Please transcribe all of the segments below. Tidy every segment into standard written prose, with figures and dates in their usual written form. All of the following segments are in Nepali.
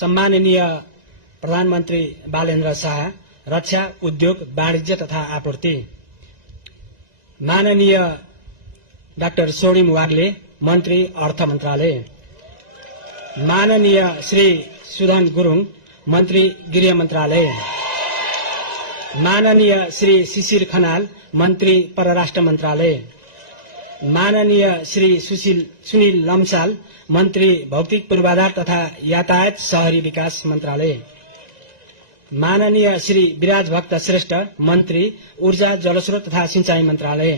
सम्माननीय प्रधानमन्त्री बालेन्द्र शाह, रक्षा, उद्योग, वाणिज्य तथा आपूर्ति, माननीय डाक्टर सोडिम वाग्ले, मन्त्री अर्थ मन्त्रालय, माननीय श्री सुधन गुरुङ, मन्त्री गृह मन्त्रालय, माननीय श्री शिशिर खनाल, मन्त्री परराष्ट्र मन्त्रालय, माननीय श्री सुनिल लम्साल, मन्त्री भौतिक पूर्वाधार तथा यातायात शहरी विकास मन्त्रालय, माननीय श्री विराज भक्त श्रेष्ठ, मन्त्री ऊर्जा जलस्रोत तथा सिंचाई मन्त्रालय,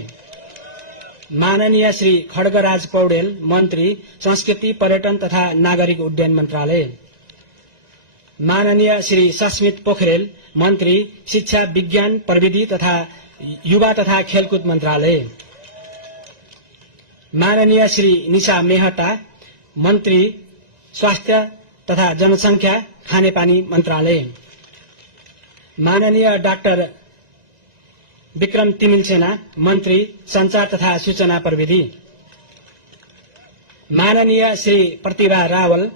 माननीय श्री खड्गराज पौडेल, मन्त्री संस्कृति पर्यटन तथा नागरिक उड्डयन मन्त्रालय, माननीय श्री सस्मित पोखरेल, मन्त्री शिक्षा विज्ञान प्रविधि तथा युवा तथा खेलकुद मन्त्रालय, माननीय श्री निशा मेहता, मन्त्री स्वास्थ्य तथा जनसंख्या खानेपानी मन्त्रालय, माननीय डाक्टर विक्रम तिमिलसेना, मन्त्री संचार तथा सूचना प्रविधि, माननीय श्री प्रतिभा रावल,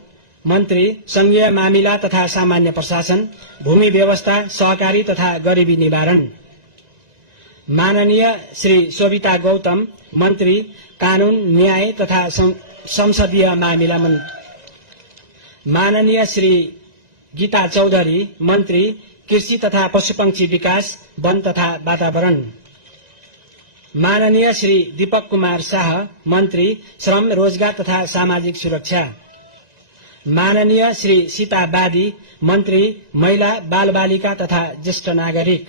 मन्त्री संघीय मामिला तथा सामान्य प्रशासन, भूमि व्यवस्था, सहकारी तथा गरिबी निवारण, माननीय श्री शोभिता गौतम, मन्त्री कानून न्याय तथा संसदीय मामिला, माननीय श्री गीता चौधरी, मन्त्री कृषि तथा पशुपक्षी विकास, वन तथा वातावरण, माननीय श्री दीपक कुमार शाह, मन्त्री श्रम, रोजगार तथा सामाजिक सुरक्षा, माननीय श्री सीता बादी, मन्त्री महिला, बाल बालिका तथा ज्येष्ठ नागरिक,